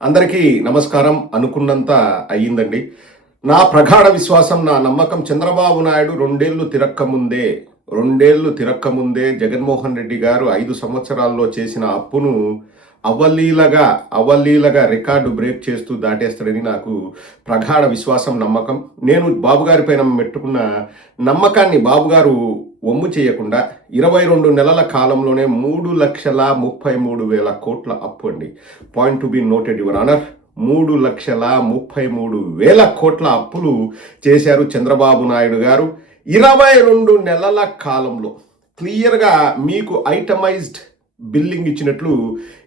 అందరికీ నమస్కారం. అనుకున్నంత అయ్యిందండి. నా ప్రగాఢ విశ్వాసం, నా నమ్మకం చంద్రబాబు నాయుడు రెండేళ్లు తిరక్కముందే జగన్మోహన్ రెడ్డి గారు 5 సంవత్సరాల్లో చేసిన అప్పును అవలీలగా రికార్డు బ్రేక్ చేస్తూ దాటేస్తాడని నాకు ప్రగాఢ విశ్వాసం, నమ్మకం. నేను బాబు గారి పైన పెట్టుకున్న నమ్మకాన్ని బాబు గారు వమ్ము చేయకుండా 22 నెలల కాలంలోనే 3,33,000 కోట్ల అప్పు అండి. Point to be noted your honour. 3,33,000 కోట్ల అప్పులు చేశారు చంద్రబాబు నాయుడు గారు 22 నెలల కాలంలో. క్లియర్గా మీకు ఐటమైజ్డ్ బిల్లింగ్ ఇచ్చినట్లు,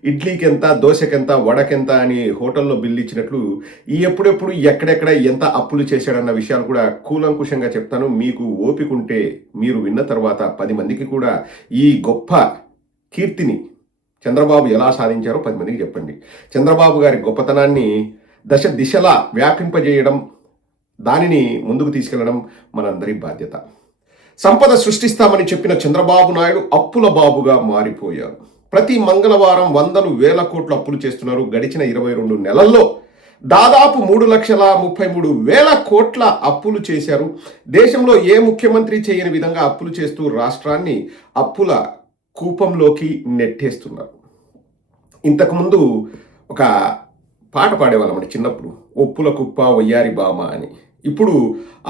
ఇడ్లీకి ఎంత, దోశకెంత, వడకెంత అని హోటల్లో బిల్లు ఇచ్చినట్లు ఎప్పుడెప్పుడు ఎక్కడెక్కడ ఎంత అప్పులు చేశాడన్న విషయాలు కూడా కూలంకుషంగా చెప్తాను. మీకు ఓపిక ఉంటే మీరు విన్న తర్వాత 10 మందికి కూడా ఈ గొప్ప కీర్తిని చంద్రబాబు ఎలా సాధించారో 10 మందికి చెప్పండి. చంద్రబాబు గారి గొప్పతనాన్ని దశ దిశలా వ్యాపింపజేయడం, దానిని ముందుకు తీసుకెళ్లడం మనందరి బాధ్యత. సంపద సృష్టిస్తామని చెప్పిన చంద్రబాబు నాయుడు అప్పుల బాబుగా మారిపోయారు. ప్రతి మంగళవారం వందలు వేల కోట్లు అప్పులు చేస్తున్నారు. గడిచిన 22 నెలల్లో దాదాపు 3,33,000 కోట్ల అప్పులు చేశారు. దేశంలో ఏ ముఖ్యమంత్రి చేయని విధంగా అప్పులు చేస్తూ రాష్ట్రాన్ని అప్పుల కూపంలోకి నెట్టేస్తున్నారు. ఇంతకుముందు ఒక పాట పాడేవాళ్ళమండి చిన్నప్పుడు, ఒప్పుల కుప్ప వయ్యారి బామ అని. ఇప్పుడు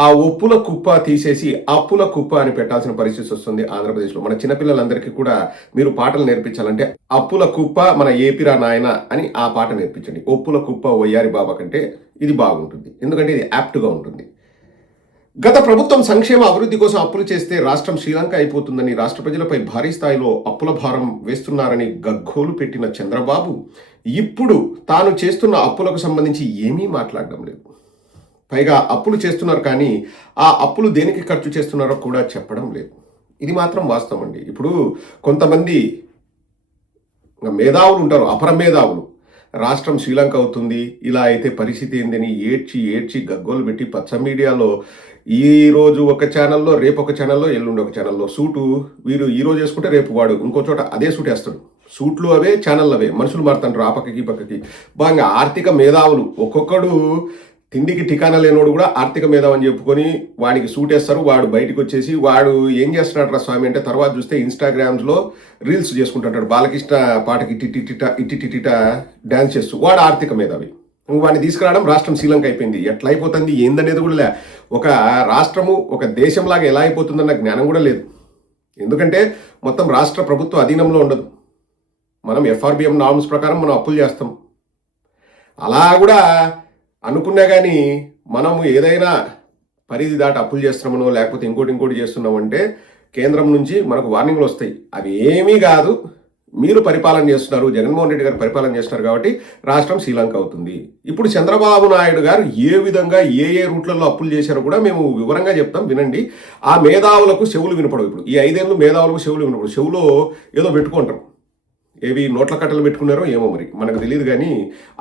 ఆ ఒప్పుల కుప్ప తీసేసి అప్పుల కుప్ప అని పెట్టాల్సిన పరిస్థితి వస్తుంది ఆంధ్రప్రదేశ్లో. మన చిన్నపిల్లలందరికీ కూడా మీరు పాటలు నేర్పించాలంటే అప్పుల కుప్ప మన ఏపిరా నాయన అని ఆ పాట నేర్పించండి. ఒప్పుల కుప్ప వయ్యారి బాబా కంటే ఇది బాగుంటుంది, ఎందుకంటే ఇది యాప్ట్గా ఉంటుంది. గత ప్రభుత్వం సంక్షేమ అభివృద్ధి కోసం అప్పులు చేస్తే రాష్ట్రం శ్రీలంక అయిపోతుందని, రాష్ట్ర ప్రజలపై భారీ స్థాయిలో అప్పుల భారం వేస్తున్నారని గగ్గోలు పెట్టిన చంద్రబాబు ఇప్పుడు తాను చేస్తున్న అప్పులకు సంబంధించి ఏమీ మాట్లాడడం లేదు. పైగా అప్పులు చేస్తున్నారు కానీ ఆ అప్పులు దేనికి ఖర్చు చేస్తున్నారో కూడా చెప్పడం లేదు. ఇది మాత్రం వాస్తవం అండి. ఇప్పుడు కొంతమంది మేధావులు ఉంటారు, అపర మేధావులు, రాష్ట్రం శ్రీలంక అవుతుంది, ఇలా అయితే పరిస్థితి ఏందని ఏడ్చి గగ్గోలు పెట్టి పచ్చ మీడియాలో ఈరోజు ఒక ఛానల్లో, రేపు ఒక ఛానల్లో, ఎల్లుండి ఒక ఛానల్లో సూటు వీరు ఈరోజు వేసుకుంటే రేపు వాడు ఇంకో చోట అదే సూట్ వేస్తాడు. సూట్లు అవే, ఛానళ్ళు అవే, మనుషులు మారుతుంటారు ఆ పక్కకి పక్కకి. బాగా ఆర్థిక మేధావులు, ఒక్కొక్కడు తిండికి ఠికానా లేనోడు కూడా ఆర్థిక మేధావి అని చెప్పుకొని వాడికి సూటేస్తారు. వాడు బయటకు వచ్చేసి వాడు ఏం చేస్తున్నాడు రా స్వామి అంటే తర్వాత చూస్తే ఇన్స్టాగ్రామ్స్లో రీల్స్ చేసుకుంటుంటాడు. బాలకృష్ణ పాటకి ఇట్టిటిట డ్యాన్స్ చేస్తూ వాడు ఆర్థిక మేధావి. వాడిని తీసుకురావడం రాష్ట్రం శ్రీలంక అయిపోయింది. ఎట్లా అయిపోతుంది ఏందనేది కూడా లే. ఒక రాష్ట్రము ఒక దేశంలాగా ఎలా అయిపోతుందన్న జ్ఞానం కూడా లేదు. ఎందుకంటే మొత్తం రాష్ట్ర ప్రభుత్వ అధీనంలో ఉండదు. మనం FRBM నార్మ్స్ ప్రకారం మనం అప్పులు చేస్తాం. అలా కూడా అనుకున్నా కానీ మనము ఏదైనా పరిధి దాటి అప్పులు చేస్తున్నామనో లేకపోతే ఇంకోటి చేస్తున్నామంటే కేంద్రం నుంచి మనకు వార్నింగ్లు వస్తాయి. అవి ఏమీ కాదు, మీరు పరిపాలన చేస్తున్నారు, జగన్మోహన్ రెడ్డి గారు పరిపాలన చేస్తున్నారు కాబట్టి రాష్ట్రం శ్రీలంక అవుతుంది. ఇప్పుడు చంద్రబాబు నాయుడు గారు ఏ విధంగా ఏ రూట్లలో అప్పులు చేశారో కూడా మేము వివరంగా చెప్తాం, వినండి. ఆ మేధావులకు చెవులు వినపడవు. ఇప్పుడు ఈ 5 ఏళ్ళు మేధావులకు చెవులు వినపడవు. చెవులో ఏదో పెట్టుకుంటారు, ఏవి నోట్ల కట్టలు పెట్టుకున్నారో ఏమో మరి మనకు తెలియదు. కానీ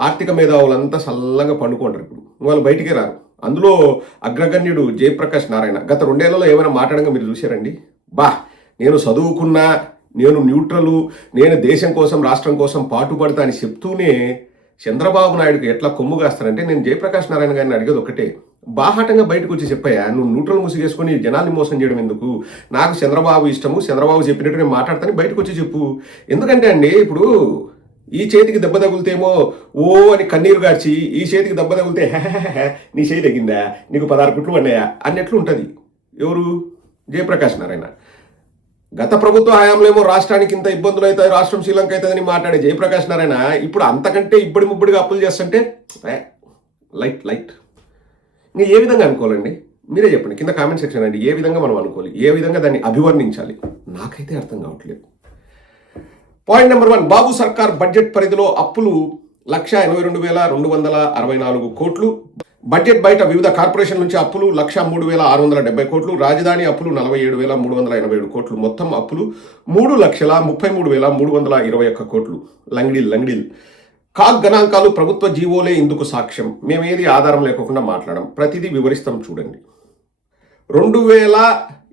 ఆర్థిక మేధావులంతా చల్లగా పండుకుంటారు. ఇప్పుడు వాళ్ళు బయటికే రారు. అందులో అగ్రగణ్యుడు జయప్రకాష్ నారాయణ గత 2 ఏళ్లలో ఏమైనా మాట్లాడంగా మీరు చూశారండి? నేను చదువుకున్నా, నేను న్యూట్రలు, నేను దేశం కోసం రాష్ట్రం కోసం పాటుపడతా అని చెప్తూనే చంద్రబాబు నాయుడుకి ఎట్లా కొమ్ము కాస్తారంటే, నేను జయప్రకాష్ నారాయణ గారిని అడిగేది ఒకటే, బాహాటంగా బయటకు వచ్చి చెప్పాయా, నువ్వు న్యూట్రల్ ముసిగేసుకొని జనాల్ని మోసం చేయడం ఎందుకు? నాకు చంద్రబాబు ఇష్టము, చంద్రబాబు చెప్పినట్టు నేను మాట్లాడతాను, బయటకు వచ్చి చెప్పు. ఎందుకంటే అండి, ఇప్పుడు ఈ చేతికి దెబ్బ తగులుతేమో ఓ అని కన్నీరు గార్చి, ఈ చేతికి దెబ్బ తగిలితే నీ చేయి తగ్గిందా, నీకు 16 కుట్లు పన్నాయా అన్నట్లు ఉంటుంది. ఎవరు? జయప్రకాష్ నారాయణ. గత ప్రభుత్వ హయాంలో రాష్ట్రానికి ఇంత ఇబ్బందులు అవుతాయి, రాష్ట్రం శ్రీలంక అవుతుందని మాట్లాడే జయప్రకాష్ నారాయణ ఇప్పుడు అంతకంటే ముబ్బడిగా అప్పులు చేస్తుంటే లైట్. ఇంకా ఏ విధంగా అనుకోవాలండి? మీరే చెప్పండి కింద కామెంట్ సెక్షన్ అండి. ఏ విధంగా మనం అనుకోవాలి, ఏ విధంగా దాన్ని అభివర్ణించాలి? నాకైతే అర్థం కావట్లేదు. పాయింట్ నెంబర్ 1, బాబు సర్కార్ బడ్జెట్ పరిధిలో అప్పులు 1,82,264 కోట్లు. బడ్జెట్ బయట వివిధ కార్పొరేషన్ నుంచి అప్పులు 1,03,670 కోట్లు. రాజధాని అప్పులు 47,387 కోట్లు. మొత్తం అప్పులు 3,33,321 కోట్లు. లంగిడిల్. కాగ్ గణాంకాలు ప్రభుత్వ జీవోలే ఇందుకు సాక్ష్యం. మేమేది ఆధారం లేకుండా మాట్లాడడం, ప్రతిదీ వివరిస్తాం చూడండి.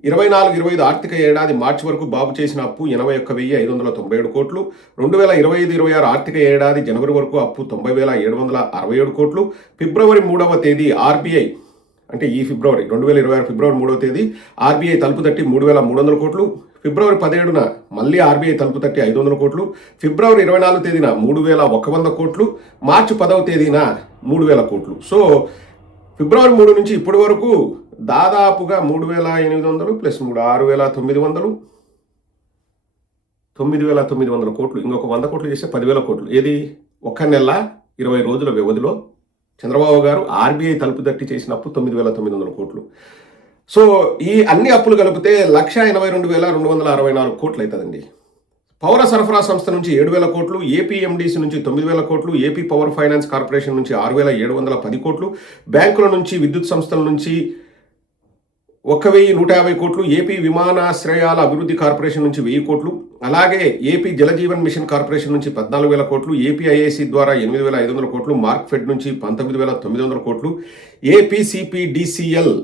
24-25 ఆర్థిక ఏడాది మార్చి వరకు బాబు చేసిన అప్పు 81,597 కోట్లు. 2025-26 ఆర్థిక ఏడాది జనవరి వరకు అప్పు 90,767 కోట్లు. ఫిబ్రవరి 3వ తేదీ ఆర్బీఐ అంటే ఈ ఫిబ్రవరి 2026 ఫిబ్రవరి 3వ తేదీ ఆర్బీఐ తలుపు తట్టి 3,300 కోట్లు. ఫిబ్రవరి 17న మళ్ళీ ఆర్బీఐ తలుపు తట్టి 500 కోట్లు. ఫిబ్రవరి 24 తేదీన 3,100 కోట్లు. మార్చి 10వ తేదీన 3,000 కోట్లు. సో ఫిబ్రవరి 3 నుంచి ఇప్పటి వరకు దాదాపుగా 3,800 ప్లస్ 6,900 9,900 కోట్లు. ఇంకొక 100 కోట్లు చేస్తే 10,000 కోట్లు. ఏది ఒక నెల 20 రోజుల వ్యవధిలో చంద్రబాబు గారు ఆర్బీఐ తలుపు తట్టి చేసిన అప్పు 9,900 కోట్లు. సో ఈ అన్ని అప్పులు కలిపితే 1,82,264 కోట్లు అవుతుందండి. పౌర సరఫరా సంస్థ నుంచి 7,000 కోట్లు, ఏపీఎండిసి నుంచి 9,000 కోట్లు, ఏపీ పవర్ ఫైనాన్స్ కార్పొరేషన్ నుంచి 6,710 కోట్లు, బ్యాంకుల నుంచి విద్యుత్ సంస్థల నుంచి 1,150 కోట్లు, ఏపీ విమానాశ్రయాల అభివృద్ధి కార్పొరేషన్ నుంచి 1,000 కోట్లు, అలాగే ఏపీ జలజీవన్ మిషన్ కార్పొరేషన్ నుంచి 14,000 కోట్లు, ఏపీఐఐసి ద్వారా 8,500 కోట్లు, మార్క్ఫెడ్ నుంచి 19,900 కోట్లు, ఏపీసీపీడీసీఎల్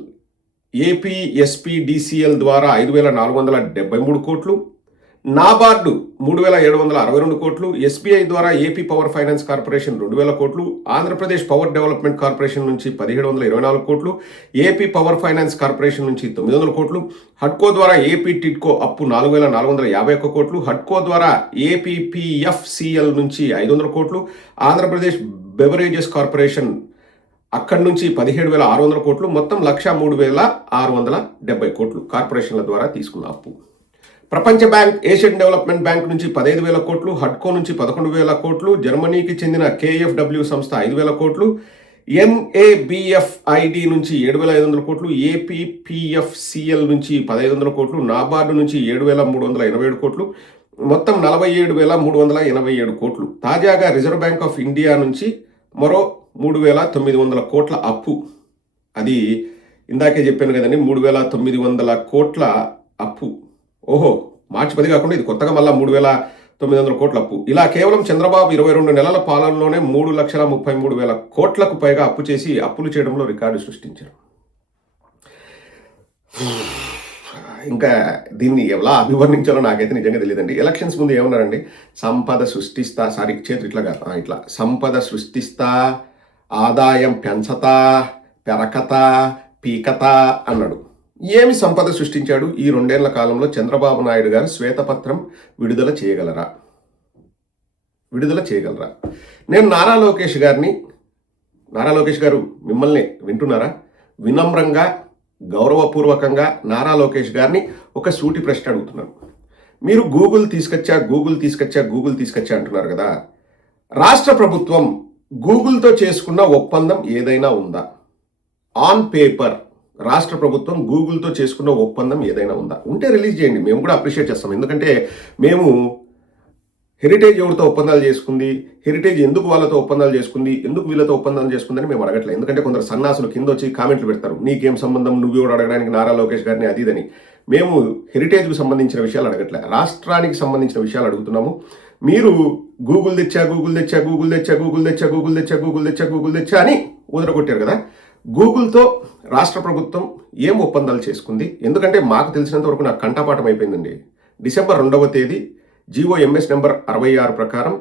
ఏపీఎస్పీడీసీఎల్ ద్వారా 5,473 కోట్లు, నాబార్డు 3,762 కోట్లు, ఎస్బీఐ ద్వారా ఏపీ పవర్ ఫైనాన్స్ కార్పొరేషన్ 2,000 కోట్లు, ఆంధ్రప్రదేశ్ పవర్ డెవలప్మెంట్ కార్పొరేషన్ నుంచి 1,724 కోట్లు, ఏపీ పవర్ ఫైనాన్స్ కార్పొరేషన్ నుంచి 900 కోట్లు, హడ్కో ద్వారా ఏపీ టిడ్కో అప్పు 4,451 కోట్లు, హడ్కో ద్వారా ఏపీపీఎఫ్సిఎల్ నుంచి 500 కోట్లు, ఆంధ్రప్రదేశ్ బెవరేజెస్ కార్పొరేషన్ అక్కడి నుంచి 17,600 కోట్లు, మొత్తం 1,03,670 కోట్లు కార్పొరేషన్ల ద్వారా తీసుకున్న అప్పు. ప్రపంచ బ్యాంక్, ఏషియన్ డెవలప్మెంట్ బ్యాంక్ నుంచి 15,000 కోట్లు, హడ్కో నుంచి 11,000 కోట్లు, జర్మనీకి చెందిన కేఎఫ్డబ్ల్యూ సంస్థ 5,000 కోట్లు, ఎన్ఏబిఎఫ్ఐడి నుంచి 7,500 కోట్లు, ఏపీపీఎఫ్సిఎల్ నుంచి 1,500 కోట్లు, నాబార్డు నుంచి 7,387 కోట్లు, మొత్తం 47,387 కోట్లు. తాజాగా రిజర్వ్ బ్యాంక్ ఆఫ్ ఇండియా నుంచి మరో 3,900 కోట్ల అప్పు. అది ఇందాకే చెప్పాను కదండి, 3,900 కోట్ల అప్పు. ఓహో, మార్చి 10 కాకుండా ఇది కొత్తగా మళ్ళీ 3,900 కోట్ల అప్పు. ఇలా కేవలం చంద్రబాబు 22 నెలల పాలనలోనే 3,33,000 కోట్లకు పైగా అప్పు చేసి అప్పులు చేయడంలో రికార్డు సృష్టించారు. ఇంకా దీన్ని ఎలా అభివర్ణించాలో నాకైతే నిజంగా తెలియదండి. ఎలక్షన్స్ ముందు ఏమన్నారండి, సంపద సృష్టిస్తా, సారీ చేతులు ఇట్లా సంపద సృష్టిస్తా, ఆదాయం పెంచతా, పెరకతా, పీకతా అన్నాడు. ఏమి సంపద సృష్టించాడు? ఈ 2 ఏళ్ల కాలంలో చంద్రబాబు నాయుడు గారు శ్వేతపత్రం విడుదల చేయగలరా? నేను నారా లోకేష్ గారు మిమ్మల్ని వింటున్నారా? వినమ్రంగా, గౌరవపూర్వకంగా నారా లోకేష్ గారిని ఒక సూటి ప్రశ్న అడుగుతున్నాను. మీరు గూగుల్ తీసుకొచ్చా అంటున్నారు కదా. రాష్ట్ర ప్రభుత్వం గూగుల్తో చేసుకున్న ఒప్పందం ఏదైనా ఉందా? ఆన్ పేపర్ రాష్ట్ర ప్రభుత్వం గూగుల్తో చేసుకున్న ఒప్పందం ఏదైనా ఉందా? ఉంటే రిలీజ్ చేయండి, మేము కూడా అప్రిషియేట్ చేస్తాం. ఎందుకంటే మేము హెరిటేజ్ ఎవరితో ఒప్పందాలు చేసుకుంది, హెరిటేజ్ ఎందుకు వాళ్ళతో ఒప్పందాలు చేసుకుంది, ఎందుకు వీళ్ళతో ఒప్పందాలు చేసుకుందని మేము అడగట్లేదు. ఎందుకంటే కొందరు సన్నాసులు కింద వచ్చి కామెంట్లు పెడతారు, నీకేం సంబంధం, నువ్వు కూడా అడగడానికి నారా లోకేష్ గారిని అది ఇదని. మేము హెరిటేజ్కు సంబంధించిన విషయాలు అడగట్లేదు, రాష్ట్రానికి సంబంధించిన విషయాలు అడుగుతున్నాము. మీరు గూగుల్ తెచ్చా అని ఉదరగొట్టారు కదా. గూగుల్తో రాష్ట్ర ప్రభుత్వం ఏం ఒప్పందాలు చేసుకుంది? ఎందుకంటే మాకు తెలిసినంత వరకు నాకు కంఠపాఠం అయిపోయిందండి. డిసెంబర్ 2వ తేదీ GOMS నెంబర్ 66 ప్రకారం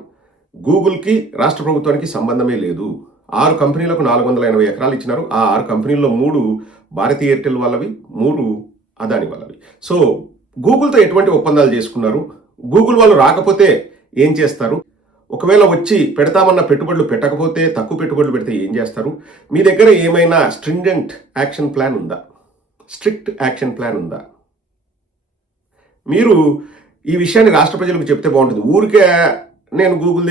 గూగుల్కి రాష్ట్ర ప్రభుత్వానికి సంబంధమే లేదు. 6 కంపెనీలకు 480 ఎకరాలు ఇచ్చినారు. ఆ 6 కంపెనీల్లో 3 భారతీ ఎయిర్టెల్ వాళ్ళవి, 3 అదాని వాళ్ళవి. సో గూగుల్తో ఎటువంటి ఒప్పందాలు చేసుకున్నారు? గూగుల్ వాళ్ళు రాకపోతే ఏం చేస్తారు? ఒకవేళ వచ్చి పెడతామన్న పెట్టుబడులు పెట్టకపోతే, తక్కువ పెట్టుబడులు పెడితే ఏం చేస్తారు? మీ దగ్గర ఏమైనా స్ట్రింజెంట్ యాక్షన్ ప్లాన్ ఉందా? స్ట్రిక్ట్ యాక్షన్ ప్లాన్ ఉందా? మీరు ఈ విషయాన్ని రాష్ట్ర ప్రజలకు చెప్తే బాగుంటుంది. ఊరికే నేను గూగుల్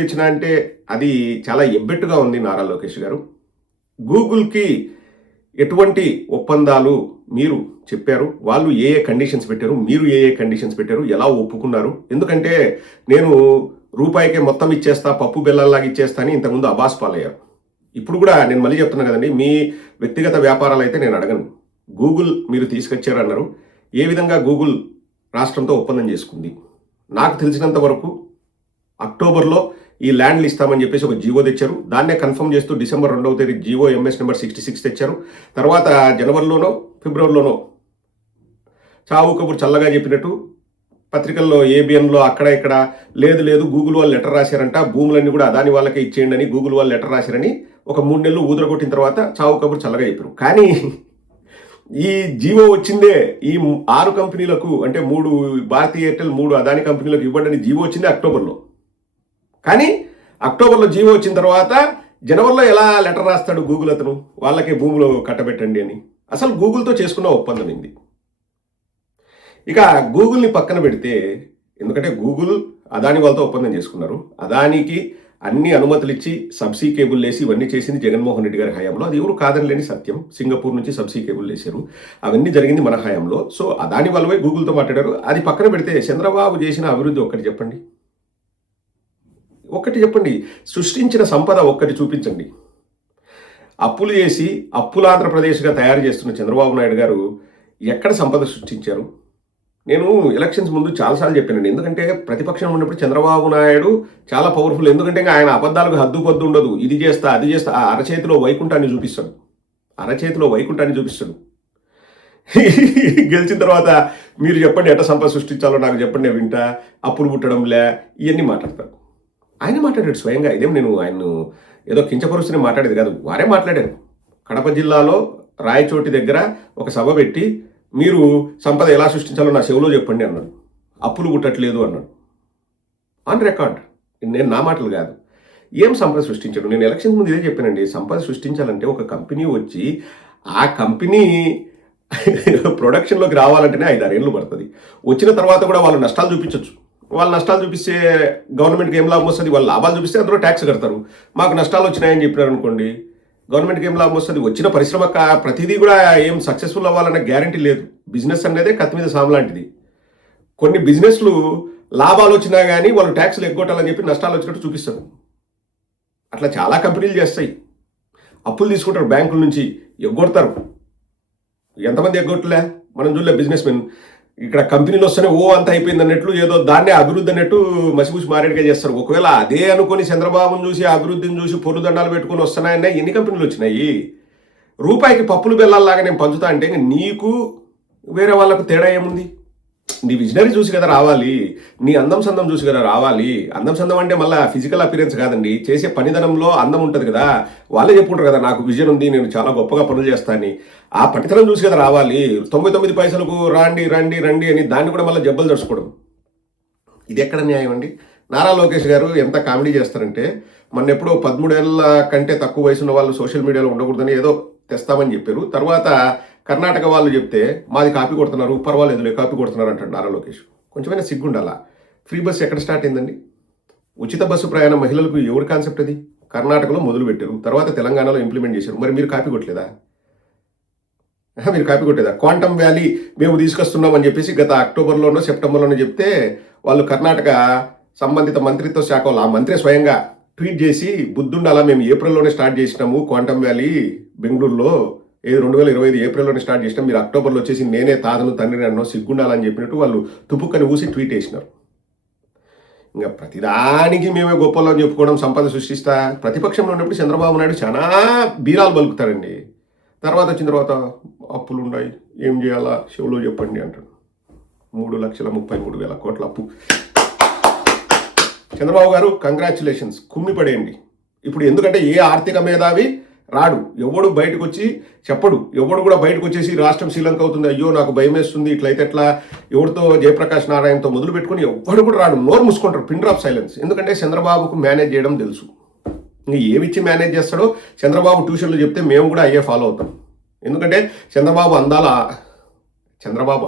తెచ్చినా అంటే అది చాలా ఎబ్బెట్టుగా ఉంది. నారా లోకేష్ గారు, గూగుల్కి ఎటువంటి ఒప్పందాలు మీరు చెప్పారు? వాళ్ళు ఏ కండిషన్స్ పెట్టారు? మీరు ఏ కండిషన్స్ పెట్టారు? ఎలా ఒప్పుకున్నారు? ఎందుకంటే నేను రూపాయికే మొత్తం ఇచ్చేస్తా, పప్పు బెల్లాల్లాగా ఇచ్చేస్తా అని ఇంతకుముందు అబాస్ పాలయ్యారు. ఇప్పుడు కూడా నేను మళ్ళీ చెప్తున్నా కదండి, మీ వ్యక్తిగత వ్యాపారాలు అయితే నేను అడగను. గూగుల్ మీరు తీసుకొచ్చారన్నారు. ఏ విధంగా గూగుల్ రాష్ట్రంతో ఒప్పందం చేసుకుంది? నాకు తెలిసినంత వరకు అక్టోబర్లో ఈ ల్యాండ్లు ఇస్తామని చెప్పేసి ఒక జీవో తెచ్చారు. దాన్నే కన్ఫర్మ్ చేస్తూ డిసెంబర్ 2వ తేదీ GOMS నెంబర్ 66 తెచ్చారు. తర్వాత జనవరిలోనో ఫిబ్రవరిలోనో చావు కబురు చల్లగా చెప్పినట్టు పత్రికల్లో ఏబిఎన్లో అక్కడ ఇక్కడ లేదు గూగుల్ వాళ్ళు లెటర్ రాశారంట, భూములన్నీ కూడా అదాని వాళ్ళకే ఇచ్చేయండి అని గూగుల్ వాళ్ళు లెటర్ రాశారని ఒక 3 నెలలు ఊదరగొట్టిన తర్వాత చావు కబురు చల్లగా చెప్పారు. కానీ ఈ జీవో వచ్చిందే ఈ 6 కంపెనీలకు, అంటే 3 భారతీయ ఎయిర్టెల్ 3 అదాని కంపెనీలకు ఇవ్వండి జీవో వచ్చిందే అక్టోబర్లో. కానీ అక్టోబర్లో జీవో వచ్చిన తర్వాత జనవరిలో ఎలా లెటర్ రాస్తాడు గూగుల్ అతను వాళ్ళకే భూములు కట్టబెట్టండి అని? అసలు గూగుల్తో చేసుకున్న ఒప్పందం ఇది. ఇక గూగుల్ని పక్కన పెడితే, ఎందుకంటే గూగుల్ అదాని వాళ్ళతో ఒప్పందం చేసుకున్నారు, అదానికి అన్ని అనుమతులు ఇచ్చి సబ్సీ కేబుల్ వేసి ఇవన్నీ చేసింది జగన్మోహన్ రెడ్డి గారి హయాంలో, అది ఎవరు కాదనిలేని సత్యం. సింగపూర్ నుంచి సబ్సీ కేబుల్ వేశారు, అవన్నీ జరిగింది మన హయాంలో. సో అదాని వాళ్ళపై గూగుల్తో మాట్లాడారు. అది పక్కన పెడితే చంద్రబాబు చేసిన అభివృద్ధి ఒక్కటి చెప్పండి, సృష్టించిన సంపద ఒక్కటి చూపించండి. అప్పులు చేసి అప్పుల ఆంధ్రప్రదేశ్గా తయారు చేస్తున్న చంద్రబాబు నాయుడు గారు ఎక్కడ సంపద సృష్టించారు? నేను ఎలక్షన్స్ ముందు చాలాసార్లు చెప్పానండి, ఎందుకంటే ప్రతిపక్షం ఉన్నప్పుడు చంద్రబాబు నాయుడు చాలా పవర్ఫుల్. ఎందుకంటే ఆయన అబద్ధాలకు హద్దు పొద్దు ఉండదు. ఇది చేస్తా అది చేస్తా, అరచేతిలో వైకుంఠాన్ని చూపిస్తాడు. గెలిచిన తర్వాత మీరు చెప్పండి ఎట్ట సంపద సృష్టించాలో నాకు చెప్పండి, నేను వింటా, అప్పులు పుట్టడంలే ఇవన్నీ మాట్లాడతారు. ఆయన మాట్లాడాడు స్వయంగా. ఇదేం నేను ఆయన్ను ఏదో కించపరుస్తూనే మాట్లాడేది కాదు, వారే మాట్లాడారు. కడప జిల్లాలో రాయచోటి దగ్గర ఒక సభ పెట్టి మీరు సంపద ఎలా సృష్టించాలో నా చెవులో చెప్పండి అన్నాడు. అప్పులు పుట్టట్లేదు అన్నాడు, ఆన్ రికార్డ్. నేను నా మాటలు కాదు. ఏం సంపద సృష్టించాడు? నేను ఎలక్షన్స్ ముందు ఇదే చెప్పానండి, సంపద సృష్టించాలంటే ఒక కంపెనీ వచ్చి ఆ కంపెనీ ప్రొడక్షన్లోకి రావాలంటేనే 5-6 ఏళ్ళు పడుతుంది. వచ్చిన తర్వాత కూడా వాళ్ళు నష్టాలు చూపించవచ్చు. వాళ్ళు నష్టాలు చూపిస్తే గవర్నమెంట్కి ఏం లాభం వస్తుంది? వాళ్ళు లాభాలు చూపిస్తే అందులో ట్యాక్స్ కడతారు. మాకు నష్టాలు వచ్చినాయని చెప్పినారు అనుకోండి, గవర్నమెంట్కి ఏం లాభం వస్తుంది? వచ్చిన పరిశ్రమ ప్రతిదీ కూడా ఏం సక్సెస్ఫుల్ అవ్వాలన్న గ్యారంటీ లేదు. బిజినెస్ అనేదే కత్తి మీద సాము లాంటిది. కొన్ని బిజినెస్లు లాభాలు వచ్చినా కానీ వాళ్ళు ట్యాక్స్లు ఎగ్గొట్టాలని చెప్పి నష్టాలు వచ్చినట్టు చూపిస్తారు. అట్లా చాలా కంపెనీలు చేస్తాయి. అప్పులు తీసుకుంటారు బ్యాంకుల నుంచి, ఎగ్గొడతారు. ఎంతమంది ఎగ్గొట్టలే మనం చూడలే బిజినెస్ మెన్. ఇక్కడ కంపెనీలు వస్తేనే అంత అయిపోయింది అన్నట్లు, ఏదో దాన్నే అభివృద్ధి అన్నట్టు మసిపూసి మారేడుగా చేస్తారు. ఒకవేళ అదే అనుకుని చంద్రబాబును చూసి అభివృద్ధిని చూసి పొరుదండాలు పెట్టుకుని వస్తున్నాయన్నా ఎన్ని కంపెనీలు వచ్చినాయి? రూపాయికి పప్పులు బెల్లాలాగా నేను పంచుతా అంటే నీకు వేరే వాళ్ళకు తేడా ఏముంది? నీ విజనరీ చూసి కదా రావాలి, నీ అందం సందం చూసి కదా రావాలి. అందం సందం అంటే మళ్ళీ ఫిజికల్ అపీరెన్స్ కాదండి, చేసే పనితనంలో అందం ఉంటుంది కదా. వాళ్ళే చెప్పుకుంటారు కదా నాకు విజన్ ఉంది, నేను చాలా గొప్పగా పనులు చేస్తానని. ఆ పనితనం చూసి కదా రావాలి. 99 పైసలకు రండి రండి రండి అని దాన్ని కూడా మళ్ళీ జబ్బలు తెచ్చుకోవడం, ఇది ఎక్కడ న్యాయం అండి? నారా లోకేష్ గారు ఎంత కామెడీ చేస్తారంటే, మొన్న ఎప్పుడో 13 ఏళ్ళ కంటే తక్కువ వయసు ఉన్న వాళ్ళు సోషల్ మీడియాలో ఉండకూడదని ఏదో తెస్తామని చెప్పారు. తర్వాత కర్ణాటక వాళ్ళు చెప్తే మాది కాపీ కొడుతున్నారు, పర్వాలేదులే కాపీ కొడుతున్నారు అంటాడు నారా లోకేష్. కొంచెమైనా సిగ్గుండాలా? ఫ్రీ బస్సు ఎక్కడ స్టార్ట్ అయిందండి? ఉచిత బస్సు ప్రయాణం మహిళలకు ఎవరి కాన్సెప్ట్ అది? కర్ణాటకలో మొదలు పెట్టారు, తర్వాత తెలంగాణలో ఇంప్లిమెంట్ చేశారు. మరి మీరు కాపీ కొట్టలేదా? క్వాంటమ్ వ్యాలీ మేము తీసుకొస్తున్నాం అని చెప్పేసి గత అక్టోబర్లోనో సెప్టెంబర్లోనో చెప్తే వాళ్ళు కర్ణాటక సంబంధిత మంత్రిత్వ శాఖ వాళ్ళు, ఆ మంత్రి స్వయంగా ట్వీట్ చేసి బుద్ధుండాలా, మేము ఏప్రిల్లోనే స్టార్ట్ చేసినాము క్వాంటమ్ వ్యాలీ బెంగళూరులో, 2025 ఏప్రిల్లోనే స్టార్ట్ చేసినాం, మీరు అక్టోబర్లో వచ్చేసి నేనే తాతను తండ్రిని అన్నో సిగ్గుండాలని చెప్పినట్టు వాళ్ళు తుపుక్కని ఊసి ట్వీట్ వేసినారు. ఇంకా ప్రతిదానికి మేమే గొప్పలో చెప్పుకోవడం, సంపద సృష్టిస్తా. ప్రతిపక్షంలో ఉన్నప్పుడు చంద్రబాబు నాయుడు చాలా బీరాలు పలుకుతారండి. తర్వాత వచ్చిన తర్వాత అప్పులు ఉన్నాయి, ఏం చేయాలా షోలో చెప్పండి అంటాడు. 3,33,000 కోట్ల అప్పు. చంద్రబాబు గారు కంగ్రాచులేషన్స్, కుమ్మి పడేయండి ఇప్పుడు. ఎందుకంటే ఏ ఆర్థిక మేధావి రాడు, ఎవడు బయటకు వచ్చి చెప్పడు. ఎవడు కూడా బయటకు వచ్చేసి రాష్ట్రం శ్రీలంక అవుతుంది, అయ్యో నాకు భయం వేస్తుంది, ఇట్లయితే ఎట్లా, ఎవరితో జయప్రకాష్ నారాయణతో మొదలు పెట్టుకుని ఎవడు కూడా రాడు. నోరు మూసుకుంటారు, పిన్ డ్రాప్ సైలెన్స్. ఎందుకంటే చంద్రబాబుకు మేనేజ్ చేయడం తెలుసు. ఇంకా ఏమిచ్చి మేనేజ్ చేస్తాడో చంద్రబాబు ట్యూషన్లు చెప్తే మేము కూడా అయ్యే ఫాలో అవుతాం. ఎందుకంటే చంద్రబాబు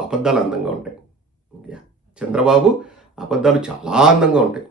అబద్ధాలు అందంగా ఉంటాయి. చంద్రబాబు అబద్ధాలు చాలా అందంగా ఉంటాయి.